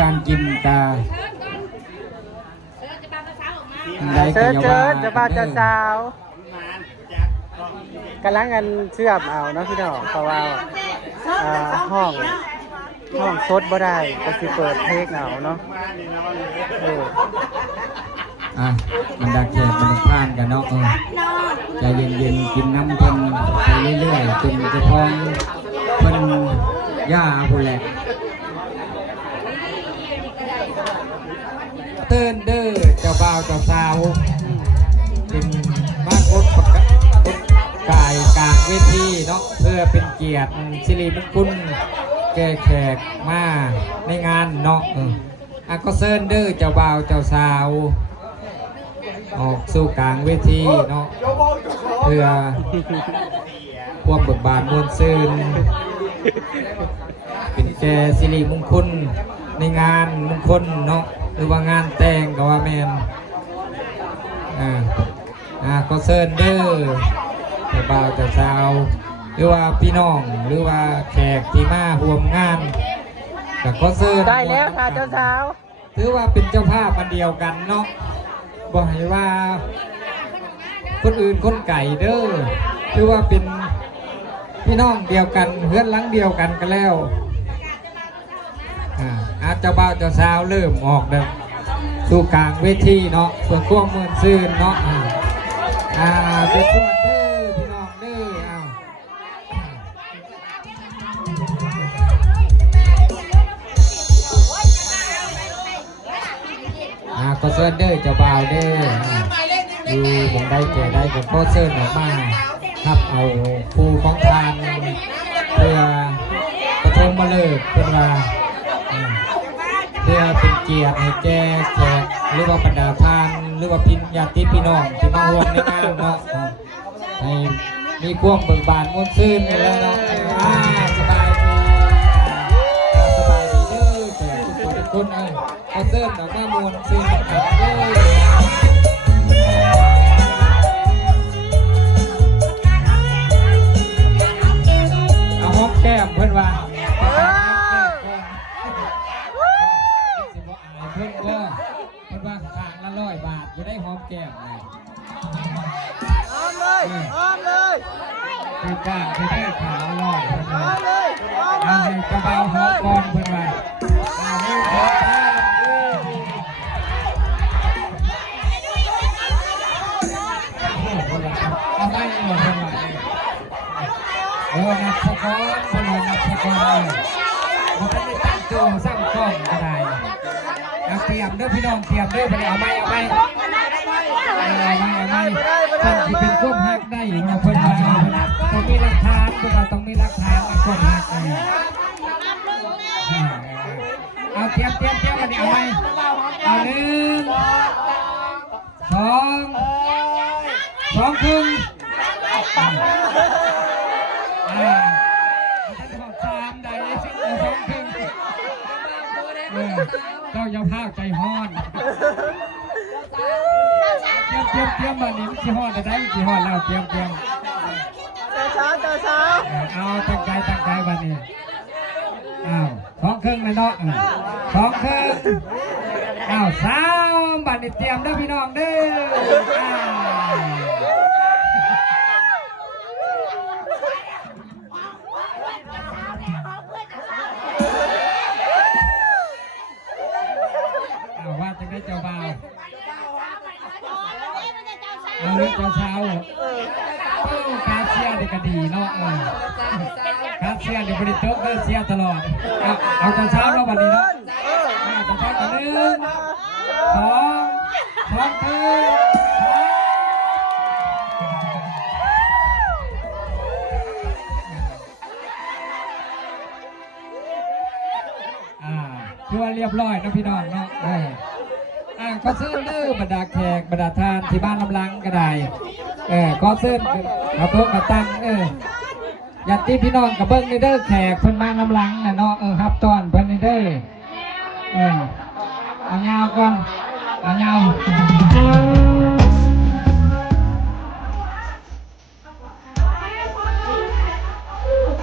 การกินกาเชิญจะมาจะสาวกำลังกันเชื่อมเอาเนาะพี่น้องเพราะว่าห้องซดบ่ได้ก็สิเปิดเพลงเอาเนาะมันดักแขกมันดักผ่านกันเนาะใจเย็นๆกินน้ำเพิ่นไปเรื่อยๆจนจะพองเพิ่นย่าผู้แหลกเตือนเด้อเจ้าบ่าวเจ้าสาวเป็นมากดประกาศกายกลางเวทีเนาะเพื่อเป็นเกียรติสิริมงคลแก่แขกมาในงานเนาะก็เซิร์นเด้อเจ้าบ่าวเจ้าสาวออกสู่กลางเวทีเนาะเพื่อพวกเบิกบานมวลซื่นเป็นแก่สิริมงคลในงานมงคลเนาะหรือว่างานแต่งก็ว่าแมนก็เซิร์นเด้อเจ้าบ่าวเจ้าสาวหรือว่าพี่น้องหรือว่าแขกที่มาร่วมงานแต่ก็เซิร์นได้แล้วค่ะเจ้าสาวถือว่าเป็นเจ้าภาพมันเดียวกันเนาะบอกให้ว่าคนอื่นคนไก่เด้อถือว่าเป็นพี่น้องเดียวกันเฮือนหลังเดียวกันกันแล้วเจ้าบ่าวเจ้าสาวเริ่มออกเด้อสู่กลางเวทีเนาะเพื่อควงเมืองซื่นเนาะเป็นส่วนเด้อพี่น้องเด้อก็เซิร์นเด้อเจ้าบ่าวเด้อดูผมได้แก่ได้ผมก็เซิร์นออกมาครับเอาผู้ของทานเพื่อประทงมาเลิกเพื่อเป็นเกียรติให้แก่แขกหรือว่าบรรดาทานหรือว่าพี่ญาติพี่น้องที่มาร่วมในงานเนาะให้มีความเบิกบานม่วนซื่นแล้วเนาะสบายดีเด้อแขกทุกคนก็เซิร์นออกมาม่วนซื่นกันเด้อเอาหอมแก้มเพื่อนว่าเพิ่นว่าขางละ100 บาทจะได้หอมแก้มเลยหอมเลยคือกล้าคือได้ขางละ100เพิ่นว่าเอาให้กระเป๋าหอมก่อนเพิ่นว่าเอาไม่ขอเอาไม่หมดเพิ่นว่านับสกอร์เพิ่นว่านับสกอร์มันไม่ได้ตั้งตัวสร้างกล้องก็ได้เตรียมเด้อพี่น้องเตรียมเด้อไปเอาไม่ท่านที่เป็นก้มหักได้เนาะเพิ่นว่าต้องมีหลักฐานพวกเราต้องมีหลักฐานในก้มหักเอาเตรียมมาดิเอาไม่เอา1 2 2ครึ่ง3ได้2ครึ่งเจ้าอย่าพาใจฮ้อนเตรียมมานี่มันสิฮ้อนได้มันสิฮ้อนแล้วเตรียมเจ้าสาวเอาตั้งใจบัดนี้2 ครึ่งเลยเนาะ2 ครึ่ง3บัดนี้เตรียมเด้อพี่น้องเด้อว่าจะได้เจ้าบ่าวเอาเรื่องเจ้าสาวการเชียร์เด็กก็ดีเนาะการเชียร์เด็กบริโภคเชียร์ตลอดเอาเจ้าสาวเราบัดนี้เนาะเจ้าสาวกัน1 2 คือว่าเรียบร้อยนะพี่น้องเนาะก็เซิร์นเด้อบรรดาแขกบรรดาทานที่บ้านลำลังก็ได้ก็เซิร์นเอาโต๊ะมาตั้งญาติพี่น้องกับเบิ้งในเด้อแขกเพิ่นบ้านลำลังนะเนาะครับตอนเพิ่นในเด้อเอาเงาก่อนเอาเงา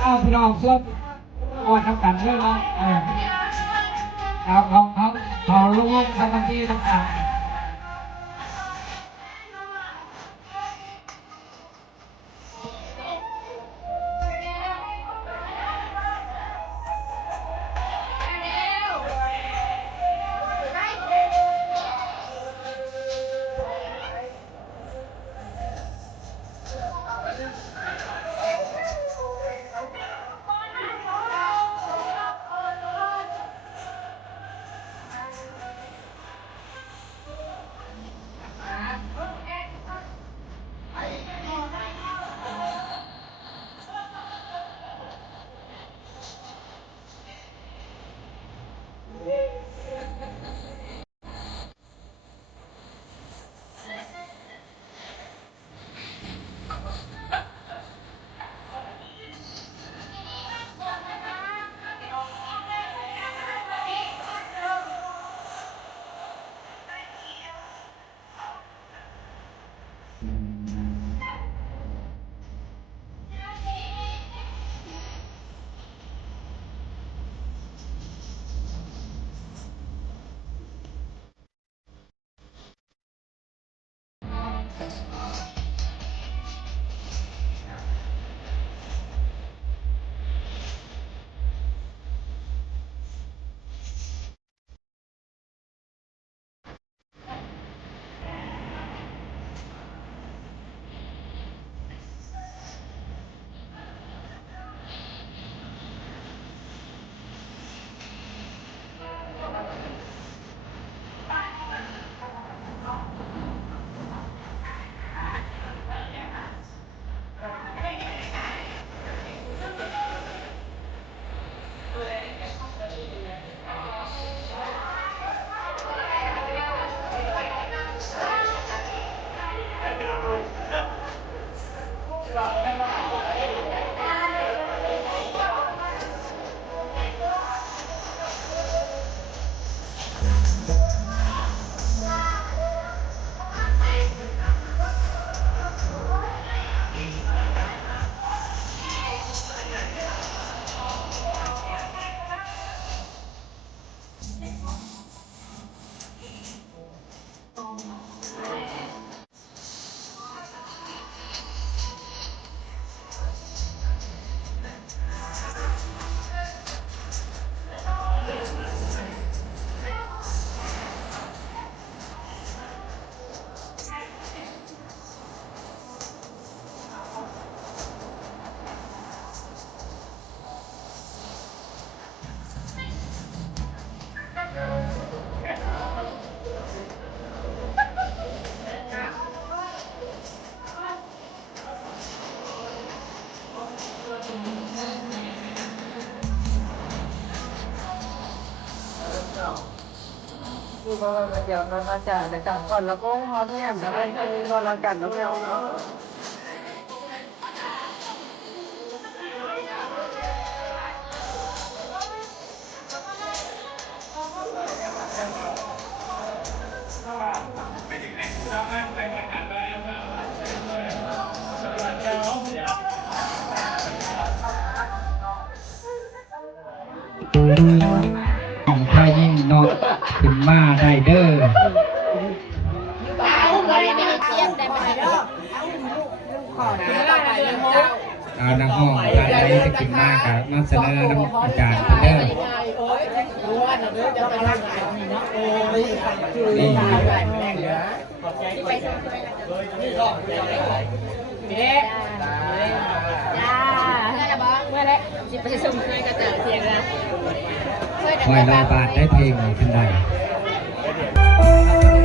เอาพี่น้องเพิ่มอ่อนทำกันเรื่องเนาะ เอาลูกทำที่ต่างๆเดี๋ยวเราจะจับก่อนแล้วก็พอแม่แล้วก็เราจัดแล้วเนาะของพายิ่งเนาะขึ้นมาได้เด้อนักห้องท่านใดจะขึ้นมากับนำเสนอน้ำอาจารย์เด้อนี่100 บาทได้เพลงนี้ขึ้นได้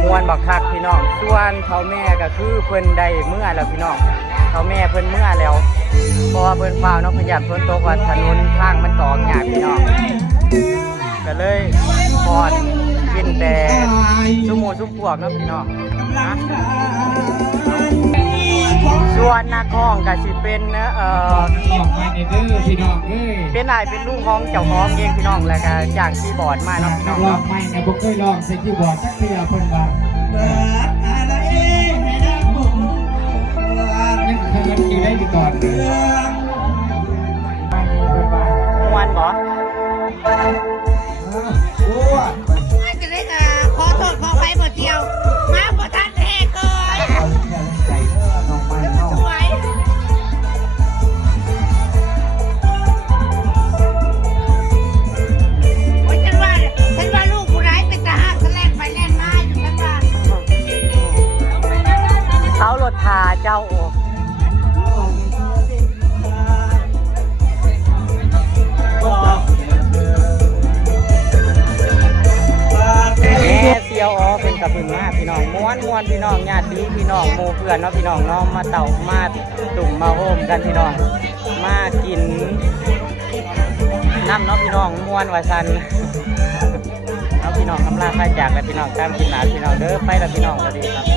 มวนบักคักพี่น้องส่วนเฒ่าแม่ก็คือเพิ่นได้เมื่อแล้วพี่น้องเฒ่าแม่เพิ่นเมื่อแล้วเพราะว่าเพิ่นฟ้าวเนาะเพิ่นอยากฝนตกว่าถนนทางมันก็ออกยากพี่น้องก็เลยพอดกินแต่ซุหมูซุพวกเนาะพี่น้องนะส่วนนักห้องก็สิเป็นพี่น้องเอ้ยเป็นอ้ายเป็นลูกของเจ้าของเองพี่น้องแล้วก็จ้างคีย์บอร์ดมาเนาะพี่น้องร้องไม่นะบ่เคยร้องใส่คีย์บอร์ดสักเทื่อเพิ่นว่ายังเคินอยู่ได้ดีก่อนม่วนบ่ น้องญาติพี่น้องหมู่เพื่อนเนาะพี่น้องเนาะมาเต่ามาตุ่มมาโฮมกันพี่น้องมากินน้ำเนาะพี่น้องม่วนว่าซันเอาพี่น้องกำลังมาจากกันพี่น้องตามกินหนาพี่น้องเด้อไปแล้วพี่น้องสวัสดีครับ